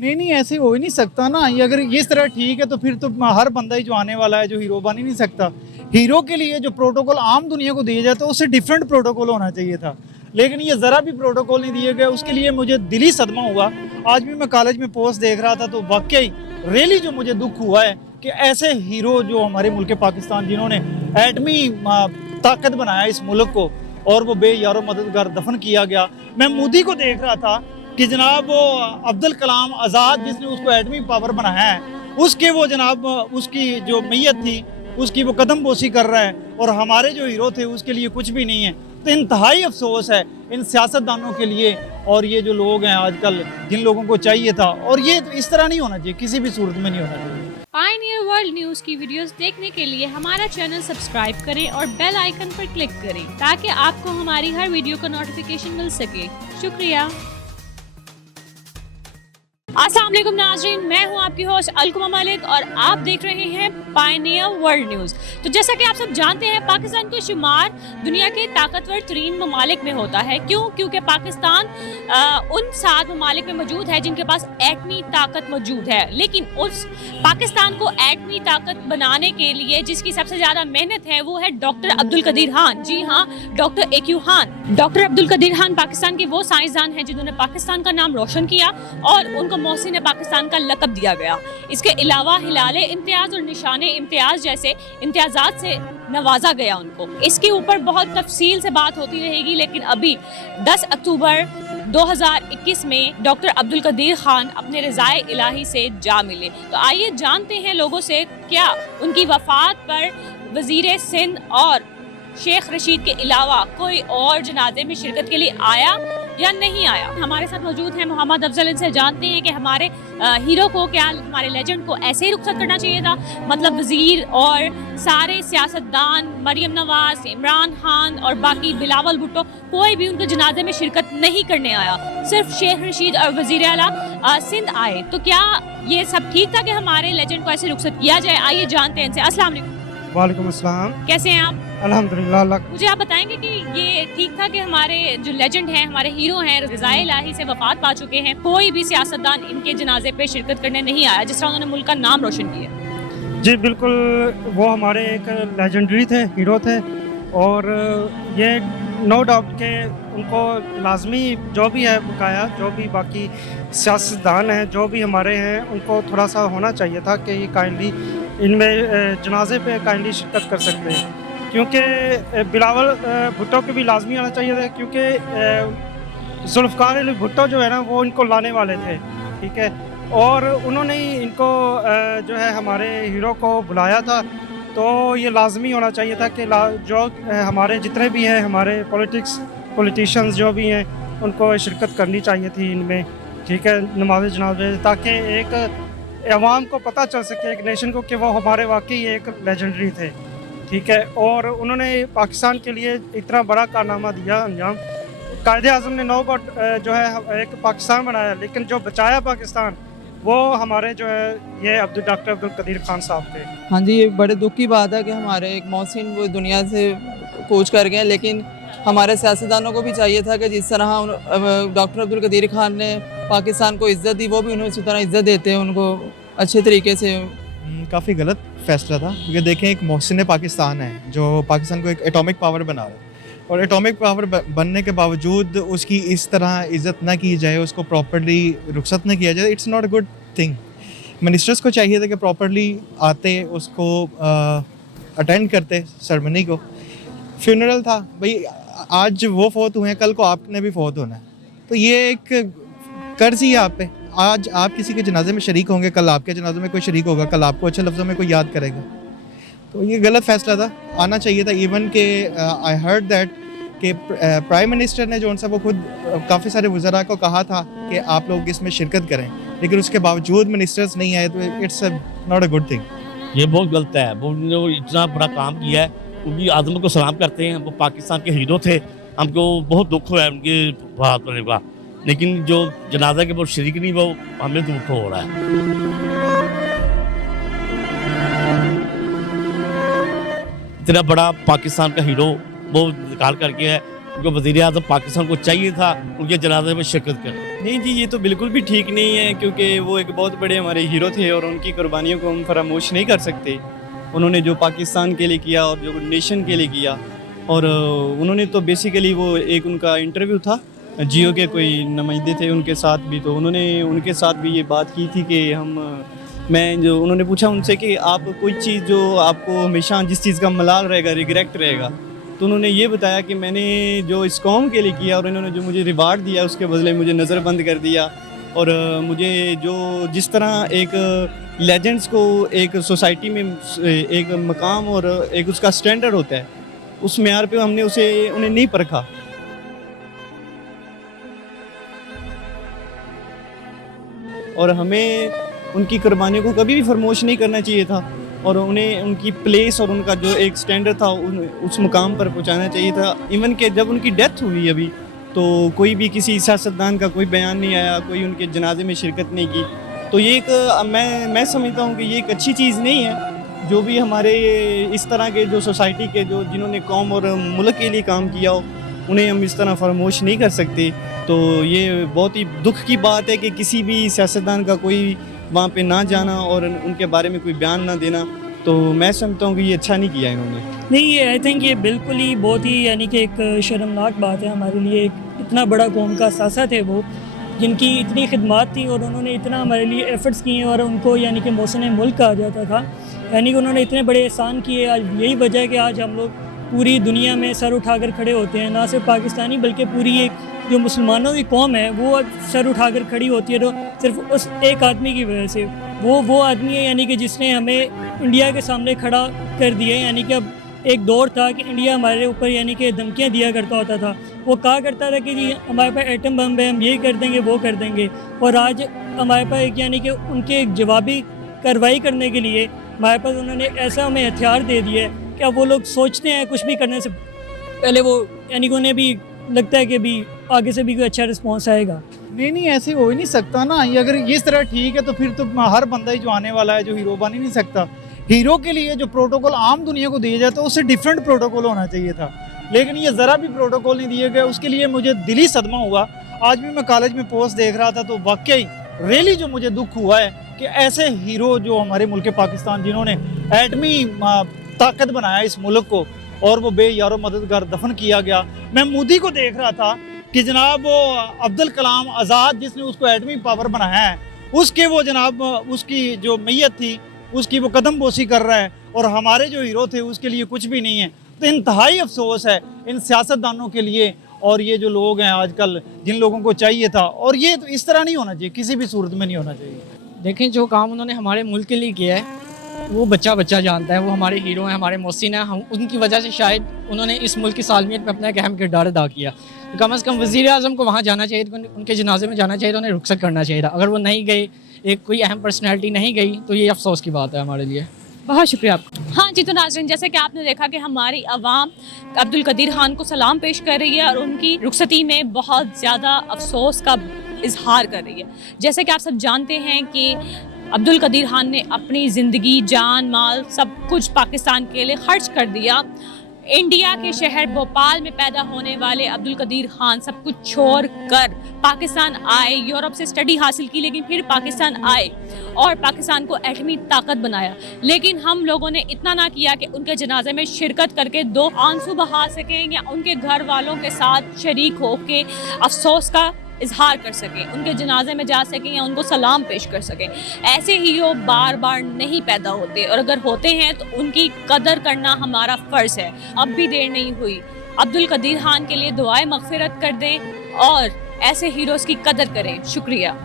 नहीं नहीं, ऐसे हो ही नहीं सकता ना। ये अगर इस तरह ठीक है तो फिर तो हर बंदा ही जो आने वाला है जो हीरो बन ही नहीं सकता। हीरो के लिए जो प्रोटोकॉल आम दुनिया को दिया जाता है उससे डिफरेंट प्रोटोकॉल होना चाहिए था, लेकिन ये ज़रा भी प्रोटोकॉल नहीं दिए गए। उसके लिए मुझे दिली सदमा हुआ। आज भी मैं कॉलेज में पोस्ट देख रहा था तो वाकई रियली जो मुझे दुख हुआ है कि ऐसे हीरो जो हमारे मुल्क पाकिस्तान, जिन्होंने एटमी ताकत बनाया इस मुल्क को, और वो बेयारो मददगार दफन किया गया। मैं मोदी को देख रहा था कि जनाब वो अब्दुल कलाम आज़ाद जिसने उसको एटमी पावर बनाया है, उसके वो जनाब उसकी जो मैयत थी उसकी वो कदम बोसी कर रहा है, और हमारे जो हीरो थे उसके लिए कुछ भी नहीं है। तो इंतहाई अफसोस है इन सियासतदानों के लिए, और ये जो लोग हैं आजकल जिन लोगों को चाहिए था, और ये इस तरह नहीं होना चाहिए, किसी भी सूरत में नहीं होना चाहिए। पायनियर वर्ल्ड न्यूज की वीडियोस देखने के लिए हमारा चैनल सब्सक्राइब करें और बेल आइकन पर क्लिक करें ताकि आपको हमारी हर वीडियो का नोटिफिकेशन मिल सके। शुक्रिया। अस्सलाम वालेकुम नाज़रीन, मैं हूं आपकी होस्ट अलकुमा मलिक और आप देख रहे हैं पायनियर वर्ल्ड न्यूज़। तो जैसा कि आप सब जानते हैं, पाकिस्तान का शुमार दुनिया के ताकतवर तरीन ममालिक में होता है। क्यों? क्योंकि पाकिस्तान उन 7 ममालिक में मौजूद है जिनके पास एटमी ताकत मौजूद है। लेकिन उस पाकिस्तान को एटमी ताकत बनाने के लिए जिसकी सबसे ज़्यादा मेहनत है वो है डॉक्टर अब्दुल कदीर खान। जी हाँ, doctor AQ Khan. Doctor Abdul Qadeer Khan Pakistan के वो साइंसदान हैं जिन्होंने पाकिस्तान का नाम रोशन किया और उनको मोहसिन पाकिस्तान का लक़ब दिया गया। इसके अलावा हिलाले इम्तियाज़ और निशाने इम्तियाज़ जैसे इम्तियाज़ात से नवाजा गया उनको। इसके ऊपर बहुत तफसील से बात होती रहेगी, लेकिन अभी 10 अक्टूबर 2021 में डॉक्टर अब्दुल कदीर खान अपने रज़ाए इलाही से जा मिले। तो आइए जानते हैं लोगों से क्या उनकी वफ़ात पर वज़ीर सिंध और शेख रशीद के अलावा कोई और जनाजे में शिरकत के लिए आया या नहीं आया। हमारे साथ मौजूद हैं मोहम्मद अफजल। इनसे जानते हैं कि हमारे हीरो को, क्या हमारे लेजेंड को ऐसे ही रुखसत करना चाहिए था? मतलब वज़ीर और सारे सियासतदान, मरियम नवाज, इमरान खान और बाकी बिलावल भुट्टो, कोई भी उनके जनाजे में शिरकत नहीं करने आया। सिर्फ शेख रशीद और वज़ीर आला सिंध आए। तो क्या ये सब ठीक था कि हमारे लेजेंड को ऐसे रुखसत किया जाए? आइए जानते हैं इनसे। अस्सलाम वालेकुम। वालेकुम अस्सलाम। कैसे हैं आप? अल्हम्दुलिल्लाह। मुझे आप बताएंगे कि ये ठीक था कि हमारे जो लेजेंड हैं, हमारे हीरो हैं, रज़ाए इलाही से वफात पा चुके हैं, कोई भी सियासतदान इनके जनाजे पे शिरकत करने नहीं आया जिस तरह उन्होंने मुल्क का नाम रोशन किया? जी बिल्कुल, वो हमारे एक लेजेंडरी थे, हीरो थे, और ये नो डाउट के उनको लाजमी जो भी है बकाया, जो भी बाकी सियासतदान हैं, जो भी हमारे हैं, उनको थोड़ा सा होना चाहिए था कि ये काइंडली इनमें जनाजे पे काइंडली शिरकत कर सकते हैं, क्योंकि बिलावल भुट्टो के भी लाजमी आना चाहिए था, क्योंकि जुल्फ़िकार अली भुट्टो जो है ना वो इनको लाने वाले थे, ठीक है, और उन्होंने ही इनको जो है हमारे हीरो को बुलाया था। तो ये लाजमी होना चाहिए था कि जो हमारे जितने भी हैं, हमारे पॉलिटिशियंस जो भी हैं, उनको शिरकत करनी चाहिए थी इनमें, ठीक है, नमाज़ जनाजे, ताकि एक अवाम को पता चल सके, एक नेशन को, कि वो हमारे वाकई एक लेजेंडरी थे, ठीक है। और उन्होंने पाकिस्तान के लिए इतना बड़ा कारनामा दिया अंजाम। कायदे-ए-आज़म ने नो डाउट जो है एक पाकिस्तान बनाया, लेकिन जो बचाया पाकिस्तान वो हमारे जो है ये डॉक्टर अब्दुल कदीर खान साहब थे। हाँ जी, ये बड़े दुख की बात है कि हमारे एक मोहसिन वो दुनिया से कूच कर गए, लेकिन हमारे सियासतदानों को भी चाहिए था कि जिस तरह डॉक्टर अब्दुल कदीर खान ने पाकिस्तान को इज़्ज़त दी, वो भी उन्हें उसी तरह इज़्ज़त देते हैं उनको अच्छे तरीके से। काफ़ी गलत फैसला था, क्योंकि देखें एक मोहसिन पाकिस्तान है जो पाकिस्तान को एक एटॉमिक पावर बना रहा है, और एटॉमिक पावर बनने के बावजूद उसकी इस तरह इज़्ज़त ना की जाए, उसको प्रॉपर्ली रुखसत ना किया जाए, it's not a good thing. Ministers को चाहिए था कि प्रॉपर्ली आते, उसको अटेंड करते सेरेमनी को। फ्यूनरल था भाई, आज वो फोत हुए हैं, कल को आपने भी फोत होना है, तो ये एक कर्ज ही है आप पे। आज आप किसी के जनाजे में शरीक होंगे, कल आपके जनाजे में कोई शरीक होगा, कल आपको अच्छे लफ्ज़ों में कोई याद करेगा। तो ये गलत फैसला था, आना चाहिए था। इवन के आई हर्ड दैट कि प्राइम मिनिस्टर ने जो उनसे वो खुद काफ़ी सारे वज़रा को कहा था कि आप लोग इसमें शिरकत करें, लेकिन उसके बावजूद मिनिस्टर्स नहीं आए, तो it's not a good thing. ये बहुत गलत है। वो उन्होंने इतना बड़ा काम किया है, उनकी आज़मत को सलाम करते हैं। वो पाकिस्तान के हीरो थे, हमको बहुत दुख हुआ है उनके वफात होने का, लेकिन जो जनाजा के वो शरीक नहीं, वो हमें दुख हो रहा है। इतना बड़ा पाकिस्तान का हीरो वो निकाल करके है, उनको वज़ीर आज़म पाकिस्तान को चाहिए था उनके जनाजे में शिरकत करें। नहीं जी, ये तो बिल्कुल भी ठीक नहीं है, क्योंकि वो एक बहुत बड़े हमारे हीरो थे और उनकी कुर्बानियों को हम फरामोश नहीं कर सकते। उन्होंने जो पाकिस्तान के लिए किया और जो नेशन के लिए किया, और उन्होंने तो बेसिकली वो एक उनका इंटरव्यू था, जियो के कोई नुमाइंदे थे उनके साथ भी, तो उन्होंने उनके साथ भी ये बात की थी कि उन्होंने पूछा उनसे कि आप कोई चीज़ जो आपको हमेशा जिस चीज़ का मलाल रहेगा, रिग्रेट रहेगा, तो उन्होंने ये बताया कि मैंने जो इस कौम के लिए किया और इन्होंने जो मुझे रिवार्ड दिया उसके बदले मुझे नज़रबंद कर दिया, और मुझे जो जिस तरह एक लेजेंड्स को एक सोसाइटी में एक मकाम और एक उसका स्टैंडर्ड होता है, उस म्यार पे हमने उन्हें नहीं परखा। और हमें उनकी कुर्बानियों को कभी भी फरमोश नहीं करना चाहिए था, और उन्हें उनकी प्लेस और उनका जो एक स्टैंडर्ड था उस मुकाम पर पहुंचाना चाहिए था। इवन के जब उनकी डेथ हुई अभी, तो कोई भी किसी सियासतदान का कोई बयान नहीं आया, कोई उनके जनाजे में शिरकत नहीं की। तो ये एक मैं समझता हूँ कि ये एक अच्छी चीज़ नहीं है। जो भी हमारे इस तरह के जो सोसाइटी के जो जिन्होंने कौम और मुल्क के लिए काम किया हो, उन्हें हम इस तरह फरामोश नहीं कर सकते। तो ये बहुत ही दुख की बात है कि किसी भी सियासतदान का कोई वहाँ पे ना जाना और उनके बारे में कोई बयान ना देना, तो मैं समझता हूँ कि ये अच्छा नहीं किया इन्होंने। नहीं, ये आई थिंक ये बिल्कुल ही बहुत ही यानी कि एक शर्मनाक बात है हमारे लिए। एक इतना बड़ा कौम का असासा थे वो, जिनकी इतनी खिदमत थी और उन्होंने इतना हमारे लिए एफ़र्ट्स किए, और उनको यानी कि मोहसिन मुल्क कहा जाता था, यानी कि उन्होंने इतने बड़े एहसान किए। आज यही वजह है कि आज हम लोग पूरी दुनिया में सर उठाकर खड़े होते हैं, ना सिर्फ पाकिस्तानी बल्कि पूरी एक जो मुसलमानों की कौम है वो सर उठाकर खड़ी होती है, तो सिर्फ उस एक आदमी की वजह से। वो आदमी है यानी कि जिसने हमें इंडिया के सामने खड़ा कर दिया। यानी कि अब एक दौर था कि इंडिया हमारे ऊपर यानी कि धमकियाँ दिया करता होता था, वो कहा करता था कि जी हमारे पास एटम बम है, हम यही कर देंगे वो कर देंगे, और आज हमारे पास एक यानी कि उनके एक जवाबी कार्रवाई करने के लिए हमारे पास उन्होंने ऐसा हमें हथियार दे दिया है कि अब वो लोग सोचते हैं कुछ भी करने से पहले वो यानी कि उन्हें भी लगता है कि भी आगे से भी कोई अच्छा रिस्पॉन्स आएगा। नहीं, ऐसे हो ही नहीं सकता ना। ये अगर इस तरह ठीक है तो फिर तो हर बंदा ही जो आने वाला है जो हीरो बन ही नहीं सकता। हीरो के लिए जो प्रोटोकॉल आम दुनिया को दिया जाता है उससे डिफरेंट प्रोटोकॉल होना चाहिए था, लेकिन ये ज़रा भी प्रोटोकॉल नहीं दिए गए। उसके लिए मुझे दिली सदमा हुआ। आज भी मैं कॉलेज में पोस्ट देख रहा था तो वाकई रियली जो मुझे दुख हुआ है कि ऐसे हीरो जो हमारे मुल्क पाकिस्तान, जिन्होंने एटमी ताकत बनाया इस मुल्क को, और वो बेयारो मददगार दफन किया गया। मैं मोदी को देख रहा था कि जनाब वो अब्दुल कलाम आज़ाद जिसने उसको एटमी पावर बनाया है, उसके वो जनाब उसकी जो मैयत थी उसकी वो कदम बोसी कर रहा है, और हमारे जो हीरो थे उसके लिए कुछ भी नहीं है। तो इंतहाई अफसोस है इन सियासतदानों के लिए, और ये जो लोग हैं आजकल जिन लोगों को चाहिए था, और ये तो इस तरह नहीं होना चाहिए, किसी भी सूरत में नहीं होना चाहिए। देखें, जो काम उन्होंने हमारे मुल्क के लिए किया है वो बच्चा बच्चा जानता है। वो हमारे हीरो हैं, हमारे मोहसिन हैं। हम उनकी वजह से शायद उन्होंने इस मुल्क की सालमियत में अपना एक अहम किरदार अदा किया। तो कम से कम वज़ीर आज़म को वहाँ जाना चाहिए, उनके जनाजे में जाना चाहिए, उन्हें रुखसत करना चाहिए था। अगर वो नहीं गए, एक कोई अहम पर्सनैलिटी नहीं गई, तो ये अफसोस की बात है हमारे लिए। बहुत शुक्रिया आपका। हाँ जी, तो नाज़रीन, जैसे कि आपने देखा कि हमारी आवाम अब्दुल कदीर खान को सलाम पेश कर रही है और उनकी रुखसती में बहुत ज़्यादा अफसोस का इजहार कर रही है। जैसे कि आप सब जानते हैं कि अब्दुल कदीर खान ने अपनी ज़िंदगी, जान, माल सब कुछ पाकिस्तान के लिए खर्च कर दिया। इंडिया के शहर भोपाल में पैदा होने वाले अब्दुल कदीर खान सब कुछ छोड़ कर पाकिस्तान आए, यूरोप से स्टडी हासिल की, लेकिन फिर पाकिस्तान आए और पाकिस्तान को एटमी ताकत बनाया। लेकिन हम लोगों ने इतना ना किया कि उनके जनाजे में शिरकत करके दो आंसू बहा सकें या उनके घर वालों के साथ शरीक हो के अफसोस का इजहार कर सकें, उनके जनाजे में जा सकें या उनको सलाम पेश कर सकें। ऐसे हीरो बार बार नहीं पैदा होते, और अगर होते हैं तो उनकी कदर करना हमारा फ़र्ज़ है। अब भी देर नहीं हुई, अब्दुल कदीर खान के लिए दुआए मग़फ़िरत कर दें और ऐसे हीरोज़ की कदर करें। शुक्रिया।